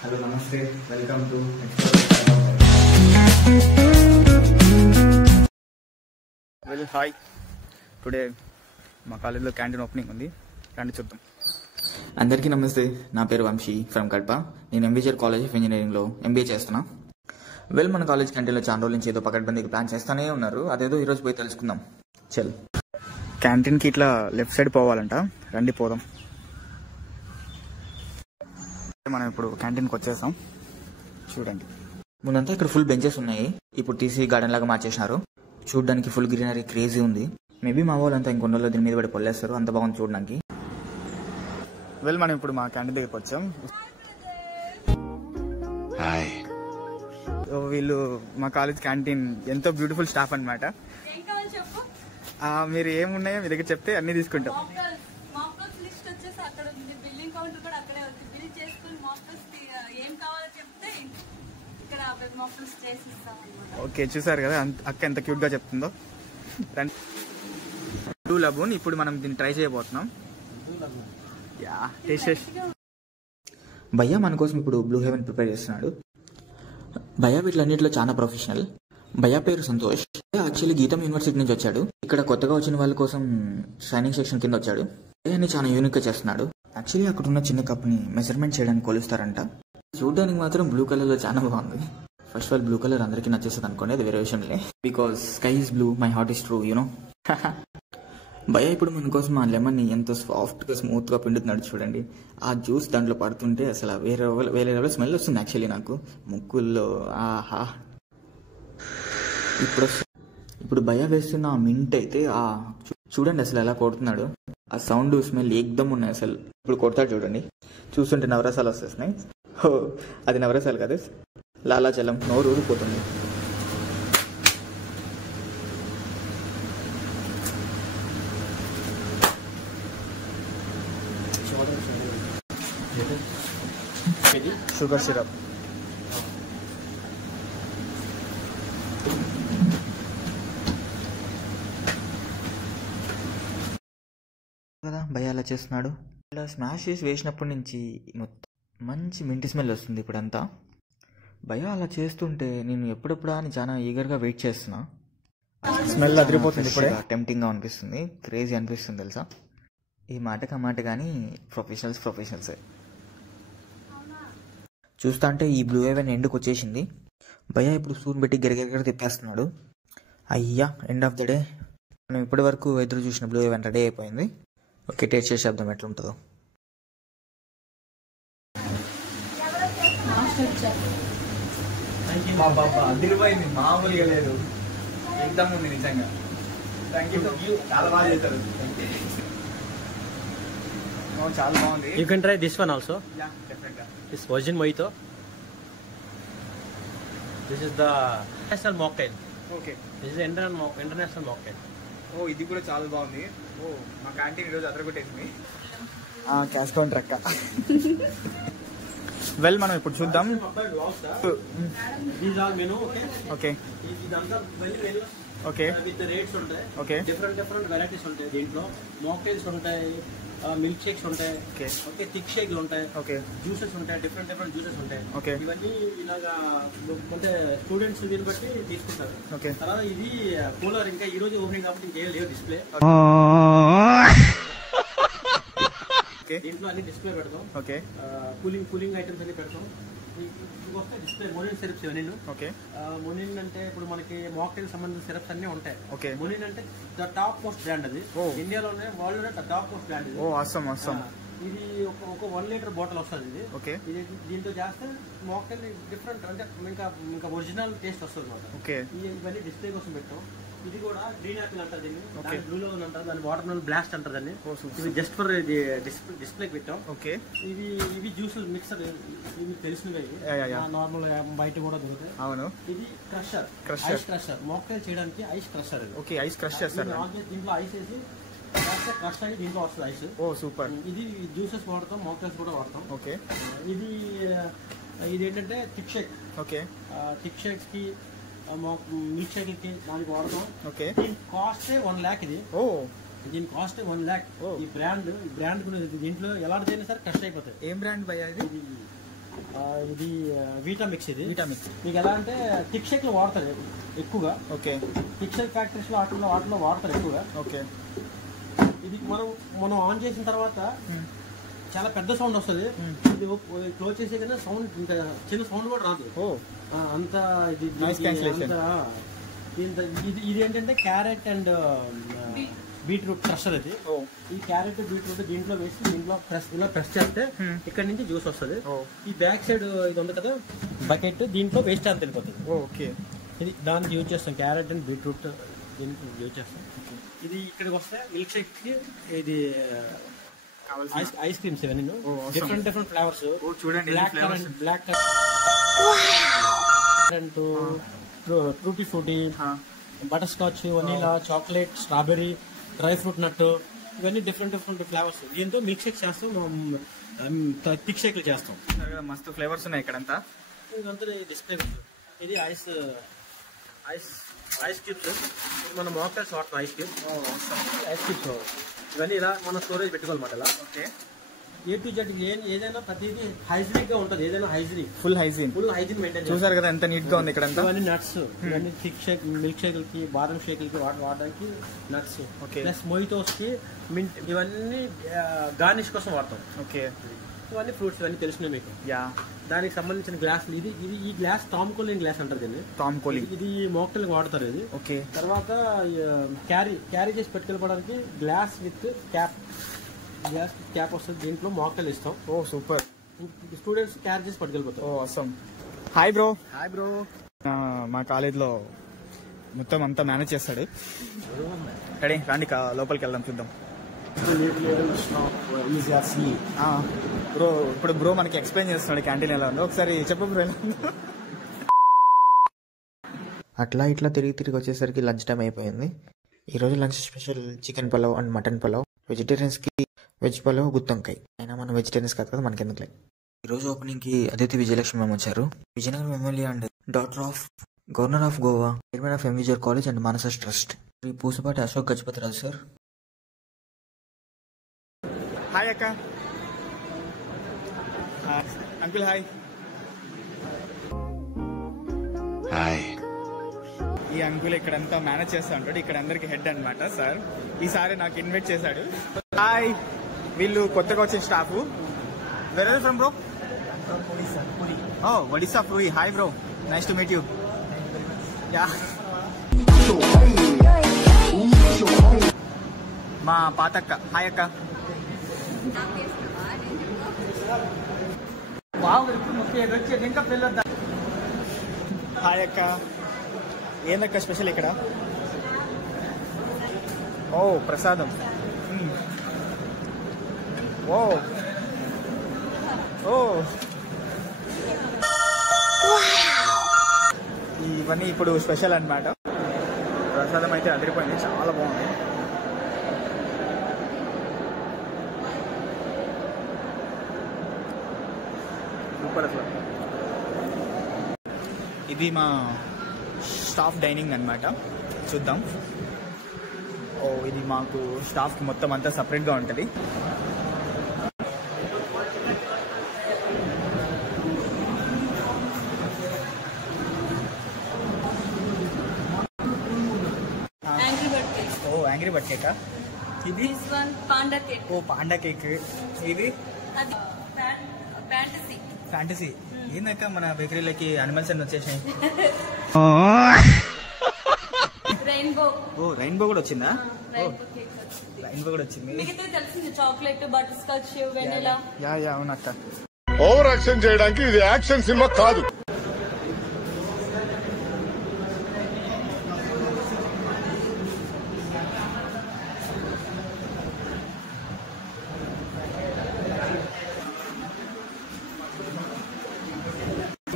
Hello, namaste. Welcome to Well, hi. Today మా కాలేజ్లో canteen opening ఉంది, రండి చూద్దాం. అందరికీ నమస్తే, నా పేరు వంశీ ఫ్రమ్ కడప. నేను ఎంబీజేఆర్ కాలేజ్ ఆఫ్ ఇంజనీరింగ్లో ఎంబీఏ చేస్తున్నా. మన కాలేజ్ క్యాంటీన్లో చాలా రోజుల నుంచి ఏదో పకడ్బందీకి ప్లాన్ చేస్తూనే ఉన్నారు. అదేదో ఈరోజు పోయి తెలుసుకుందాం. చల్, క్యాంటీన్కి ఇట్లా లెఫ్ట్ సైడ్ పోవాలంట, రండి పోదాం. మనం ఇప్పుడు క్యాంటీన్కి వచ్చేసాం, చూడండి. ముందంతా ఇక్కడ ఫుల్ బెంచెస్ ఉన్నాయి, ఇప్పుడు తీసి గార్డెన్ లాగా మార్చేసినారు. చూడడానికి ఫుల్ గ్రీనరీ క్రేజీ ఉంది. మేబీ మా వాళ్ళంతా ఇంకొన్ని రోజుల్లో దీని మీద పడి పొల్లేస్తారు, అంత బాగుంది చూడడానికి. మనం ఇప్పుడు మా క్యాంటీన్ దగ్గరికి వచ్చాం. వీళ్ళు మా కాలేజ్ క్యాంటీన్ ఎంతో బ్యూటిఫుల్ స్టాఫ్ అనమాట. మీరు ఏమున్నాయో మీ దగ్గర చెప్తే అన్ని తీసుకుంటాం. ఓకే, చూసారు కదా అక్క ఎంత క్యూట్ గా చెప్తుందో. బ్లూ లబూన్, ఇప్పుడు మనం దీన్ని ట్రై చేయబోతున్నాం. భయ్యా మన కోసం ఇప్పుడు బ్లూ హెవెన్ ప్రిపేర్ చేస్తున్నాడు. భయ్యా వీటిలన్నిటిలో చాలా ప్రొఫెషనల్. భయ్యా పేరు సంతోష్, యాక్చువల్లీ గీతం యూనివర్సిటీ నుంచి వచ్చాడు. ఇక్కడ కొత్తగా వచ్చిన వాళ్ళ కోసం షైనింగ్ సెక్షన్ కింద వచ్చాడు. భయ్యాని చాలా యూనిక్ గా చేస్తున్నాడు. యాక్చువల్లీ అక్కడ ఉన్న చిన్న కప్ ని మెజర్మెంట్ చేయడానికి కొలుస్తారంట. చూడడానికి మాత్రం బ్లూ కలర్ లో చాలా బాగుంది. First of all blue colour అందరికీ నచ్చేస్తుంది అనుకోండి, అది వేరే విషయంలే. Because sky is blue, my heart is true, you know. భయ్యా ఇప్పుడు మన కోసం ఆ లెమన్ ని ఎంతో సాఫ్ట్ గా స్మూత్ గా పిండుతున్నాడు చూడండి. ఆ జ్యూస్ దాంట్లో పడుతుంటే అసలు వేరే లెవెల్ స్మెల్ వస్తుంది యాక్చువల్లీ నాకు ముక్కుల్లో. ఆహా, ఇప్పుడు భయ్యా వేస్తున్న ఆ మింట్ అయితే చూడండి అసలు ఎలా కొడుతున్నాడు. ఆ సౌండ్ స్మెల్ ఏకదమ్ ఉన్నాయి అసలు. ఇప్పుడు కొడతాడు చూడండి, చూస్తుంటే నవరసాలు వచ్చేస్తున్నాయి. హో, అది నవరసాలు కాదు, లాలాచలం, నోరు ఊరిపోతుంది. Sugar syrup. కదా భయ్యా అలా చేస్తున్నాడు. ఇలా స్మాష్ చేసి వేసినప్పటి నుంచి మొత్తం మంచి మింటి స్మెల్ వస్తుంది ఇప్పుడంతా. భయ్యా అలా చేస్తుంటే నేను ఎప్పుడెప్పుడా అని చాలా ఈగర్గా వెయిట్ చేస్తున్నా. స్మెల్ అదిరిపోతుంది, టెంప్టింగ్ గా అనిపిస్తుంది, క్రేజీ అనిపిస్తుంది తెలుసా. ఈ మాటకి ఆ మాట కానీ ప్రొఫెషనల్సే. చూస్తా అంటే ఈ బ్లూ హెవెన్ ఎండ్కి వచ్చేసింది. భయ్యా ఇప్పుడు సూన్ పెట్టి గెరగెరగర తిప్పేస్తున్నాడు. అయ్యా, ఎండ్ ఆఫ్ ద డే. మనం ఇప్పటి వరకు ఎదురు చూసిన బ్లూ హెవెన్ రెడీ అయిపోయింది. ఓకే, టేస్ట్ చేసే శబ్దం ఎట్లుంటుందో. అదిరిపోయింది, మామూలుగా లేదు, ఎగ్జామ్ ఉంది నిజంగా. చాలా బాగా చేశారు, చాలా బాగుంది. You can try this one also. Yeah, definitely. This virgin mojito. This is the international mocktail. Okay. This is international mocktail. ఓ, ఇది కూడా చాలా బాగుంది. ఓ, మా క్యాంటీన్ ఈరోజు అదరగొట్టేసింది. క్యాష్ కౌంటర్ అక్క. మనం ఇప్పుడు చూద్దాం. These are menu. ఓకే ఇదంతా వెల్ ఓకే విత్ రేట్స్ ఉంటాయి. ఓకే, డిఫరెంట్ వెరైటీస్ ఉంటాయి దీంట్లో. మాక్టైల్స్ ఉంటాయి, మిల్క్ షేక్స్ ఉంటాయి, ఓకే, థిక్ షేక్లు ఉంటాయి, ఓకే, జ్యూసెస్ ఉంటాయి, డిఫరెంట్ జ్యూసెస్ ఉంటాయి. ఓకే, ఇవన్నీ ఇలాగా అంటే స్టూడెంట్స్ దీన్ని బట్టి తీసుకుంటారు. ఓకే, తర్వాత ఇది కూలర్ ఇంకా ఈ రోజు ఓపెనింగ్ కాబట్టి ఇంకేం లేవు డిస్ప్లే. దీంట్లో అన్ని డిస్ప్లే పెడతాం. ఓకే, కూలింగ్ ఐటమ్స్ అన్ని పెడతాం. డిస్ప్లే మొనిన్ సిరప్స్ ఇవన్నీ. ఓకే, మొనిన్ అంటే ఇప్పుడు మనకి మాక్టైల్ సంబంధించిన సిరప్స్ అన్ని ఉంటాయి. ఓకే, మొనిన్ అంటే ద టాప్ మోస్ట్ బ్రాండ్, అది ఇండియాలోనే వరల్డ్ లోనే టాప్ మోస్ట్ బ్రాండ్ ఇది. ఇది ఒక 1 లీటర్ బాటిల్ వస్తుంది ఇది. ఓకే, ఇది దీంతో చేస్తే మాక్టైల్ డిఫరెంట్ అంటే ఇంకా ఒరిజినల్ టేస్ట్ వస్తుంది అనమాట. ఓకే, ఇవన్నీ డిస్ప్లే కోసం పెట్టాం. ఇది కూడా గ్రీన్ యాపిల్ అంటారు దీన్ని, బ్లూ లోన్ అంటారు దాన్ని, వాటర్ మెలన్ బ్లాస్ట్ అంటారు దాన్ని. ఇది జస్ట్ ఫర్ డిస్ప్లే పెట్టాం. ఓకే, ఇవి జ్యూసులు మిక్సర్, ఇవి తెలిసినవి, నార్మల్ బయట కూడా దొరుకుతాయి. అవును, ఇది క్రషర్, ఐస్ క్రషర్, మాక్టైల్ చేయడానికి ice crusher. Okay, ice crush చేస్తారు. దీంట్లో ఐస్ వేసి క్రష్ అయ్యి దీంట్లో వస్తుంది ఐస్. ఓ సూపర్. ఇది జ్యూసెస్ వాడతాం, మాక్టైల్స్ కూడా వాడతాం. ఓకే, ఇది ఏంటంటే thick shake. Okay, thick shakes కి మిల్క్ షేక్ కి దానికి వాడతాం. ఓకే, దీని కాస్ట్ 1 lakh ఇది. ఓ, దీని కాస్ట్ 1 lakh. ఈ బ్రాండ్ దీంట్లో ఎలాంటిదైనా సరే క్రష్ అయిపోతాయి. ఏం బ్రాండ్ భయ్యా ఇది? ఇది వీటా మిక్స్. ఇది వీటా మిక్స్ మీకు ఎలా అంటే థిక్ షేక్ లో వాడతారు ఎక్కువగా. ఓకే. థిక్ షేక్ ఫ్యాక్టరీస్ లో వాటిలో వాడతారు ఎక్కువగా. ఓకే. ఇది మనం ఆన్ చేసిన తర్వాత చాలా పెద్ద సౌండ్ వస్తుంది. ఇది క్లోజ్ చేసే కన్నా సౌండ్ ఇంకా చిన్న సౌండ్ కూడా రాదు. అంత ఇది ఏంటంటే క్యారెట్ అండ్ బీట్రూట్ క్రషర్. ఇది ఈ క్యారెట్ బీట్రూట్ దీంట్లో వేసి దీంట్లో ప్రెస్ చేస్తే ఇక్కడ నుంచి జ్యూస్ వస్తుంది. ఈ బ్యాక్ సైడ్ ఇది ఉంది కదా బకెట్, దీంట్లో వేస్ట్ అంత వెళ్ళిపోతుంది. ఓకే. ఇది దానికి యూజ్ చేస్తాం, క్యారెట్ అండ్ బీట్రూట్ దీనికి యూజ్ చేస్తాం. ఇది ఇక్కడికి వస్తే మిల్క్ షేక్ కి ఇది ఐస్ క్రీమ్స్ ఇవన్నీ డిఫరెంట్ ఫ్లేవర్స్. చూడండి, బ్లాక్ కరెంట్, ట్రూటీ frutti, butterscotch, vanilla, chocolate, strawberry, dry fruit nut, ఇవన్నీ డిఫరెంట్ ఫ్లేవర్స్. దీంతో మిల్క్ షేక్ చేస్తాం, థిక్ షేక్లు చేస్తాం. మస్తు ఫ్లేవర్స్ ఉన్నాయి ఇక్కడంతా. ఇదంతా డిస్ప్లే. ఇది ఐస్ క్యూబ్స్. మనం మోక్టైల్స్ వాడతాం. ఐస్ క్యూబ్స్ ఇవన్నీ ఇలా మనం స్టోరేజ్ పెట్టుకోవాలన్నమాట. ఇలా ఓకే. ఏ టు జెడ్ ఏదైనా ప్రతిదీ హైజీనిక్ గా ఉంటుంది. ఏదైనా ఫుల్ హైజీన్ మెయింటైన్. చూసారు కదా ఎంత నీట్ గా ఉంది ఇక్కడ. ఇవన్నీ నట్స్, ఇవన్నీ థిక్ షేక్ మిల్క్ షేక్లకి, బాదం షేక్లకి వాడడానికి నట్స్. ప్లస్ మొయిటోస్ కి మింట్, ఇవన్నీ గార్నిష్ కోసం వాడతాం. ఓకే. ఇవన్నీ ఫ్రూట్స్, ఇవన్నీ తెలిసినాయి మీకు. దానికి సంబంధించిన గ్లాసులు. ఇది ఈ గ్లాస్ టామ్ కోలింగ్ గ్లాస్ అంటారు దీన్ని. Tom calling. ఇది మోక్టైల్ వాడతారు ఇది. ఓకే. తర్వాత క్యారీ చేసి పెట్టుకెళ్ళిపోవడానికి గ్లాస్ విత్ క్యాప్ వస్తుంది. దీంట్లో మోక్టైల్ ఇస్తాం. ఓ సూపర్. స్టూడెంట్స్ క్యారీ చేసి పట్టుకెళ్ళిపోతారు. ఓ అవసరం. Hi bro. మా కాలేజ్ లో మొత్తం అంతా మేనేజ్ చేస్తాడు. రెడీ రండి లోపలికి వెళ్దాం, చూద్దాం. బ్రో ఇప్పుడు బ్రో మనకి ఎక్స్ప్లెయిన్ చేస్తున్నాడు క్యాంటీన్ ఎలా ఉందో. ఒకసారి చెప్పు బ్రో. అట్లా ఇట్లా తిరిగి వచ్చేసరికి లంచ్ టైం అయిపోయింది. ఈరోజు lunch special chicken pulao and mutton pulao. వెజిటేరియన్స్కి వెజ్ పలావ్, గుత్తొంకాయ. అయినా మనం వెజిటేరియన్స్ కాదు కదా, మనకి ఎందుకులే. ఈరోజు ఓపెనింగ్కి అదితి విజయలక్ష్మి మ్యామ్ వచ్చారు. Vizianagaram MLA and daughter of governor of Goa, chairman of MVGR college and Manasa trust, Shri Pusapati Ashok Gajapathi Raju sir. Hi అక్క. Uncle hi. హాయ్. ఈ అంకుల్ ఇక్కడంతా మేనేజ్ చేస్తా ఉంటాడు. ఇక్కడ అందరికి హెడ్ అనమాట సార్. ఈసారి నాకు ఇన్వైట్ చేశాడు. హాయ్. వీళ్ళు కొత్తగా వచ్చిన staff. Where are you from bro? Odisha Puri. Hi bro, nice to meet you. మా పాతక్క. హాయ్ అక్క. హాయ్ అక్క. ఏందక్క స్పెషల్ ఇక్కడ? ఓ ప్రసాదం. ఓ ఇవన్నీ ఇప్పుడు స్పెషల్ అన్నమాట. ప్రసాదం అయితే అదిరిపోయింది, చాలా బాగుంది. సూపర్ అసలు. ఇది మా స్టాఫ్ డైనింగ్ అన్నమాట, చూద్దాం. ఇది మాకు స్టాఫ్కి మొత్తం అంతా సపరేట్గా ఉంటుంది. యాంగ్రీ బర్డ్ కేకా? ఇది పాండా కేక్. Panda cake. ఇది ఫ్యాంటసీ. ఏందక్క మన బేకరీలకి అనిమల్స్ అన్ని వచ్చేసాయి. రెయిన్బో కూడా వచ్చిందా? రెయిన్బో కూడా వచ్చింది. Chocolate, butter scotch, vanilla. అవునక్క. ఓవర్ యాక్షన్ చేయడానికి ఇది యాక్షన్ సినిమా కాదు.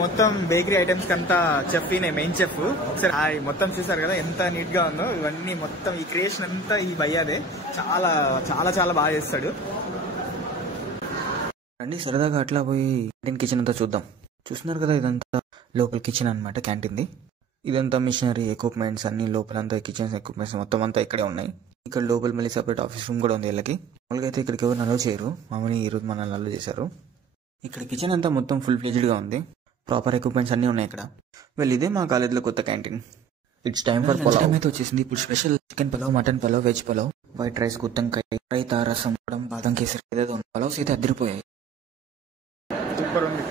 మొత్తం బేకరీ ఐటమ్స్ అంతా చెఫ్, మెయిన్ చెఫ్. ఒకసారి మొత్తం చూసారు కదా ఎంత నీట్ గా ఉందో. ఇవన్నీ మొత్తం ఈ క్రియేషన్ అంతా ఈ భయ్యాదే. చాలా చాలా చాలా బాగా చేస్తాడు. రండి సరదాగా అట్లా పోయి క్యాంటీన్ కిచెన్ అంతా చూద్దాం. చూస్తున్నారు కదా, ఇదంతా లోకల్ కిచెన్ అనమాట క్యాంటీన్ది. ఇదంతా మిషనరీ ఎక్విప్మెంట్స్ అన్ని లోపలంతా కిచెన్ ఎక్విప్మెంట్స్ మొత్తం అంతా ఇక్కడే ఉన్నాయి. ఇక్కడ లోపల మళ్ళీ సపరేట్ ఆఫీస్ రూమ్ కూడా ఉంది వీళ్ళకి. మామూలుగా అయితే ఇక్కడికి ఎవరు అలౌ చేయరు. మామూలు ఈరోజు మనల్ని అలౌ చేశారు. ఇక్కడ కిచెన్ అంతా మొత్తం ఫుల్ ఫ్లెజ్డ్గా ఉంది. ప్రాపర్ ఎక్విప్మెంట్స్ అన్నీ ఉన్నాయి ఇక్కడ. ఇదే మా కాలేజ్లో కొత్త canteen. It's time for pulao. Time అయితే వచ్చేసింది. ఇప్పుడు special chicken pulao, mutton pulao, veg pulao, white rice, గుత్తంకాయ, రైతా, రసం, బాదం కేసరి ఏదో ఉంది. పలావ్స్ అయితే అదిరిపోయాయి. సూపర్ ఉంది.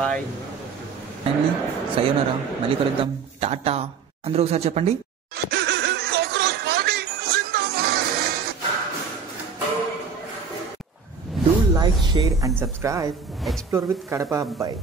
బాయ్. అండి సయోనరా, మళ్ళీ కలుద్దాం. టాటా. అందరూ ఒకసారి చెప్పండి. Do like, share and subscribe. Explore with Kadapa Abbai.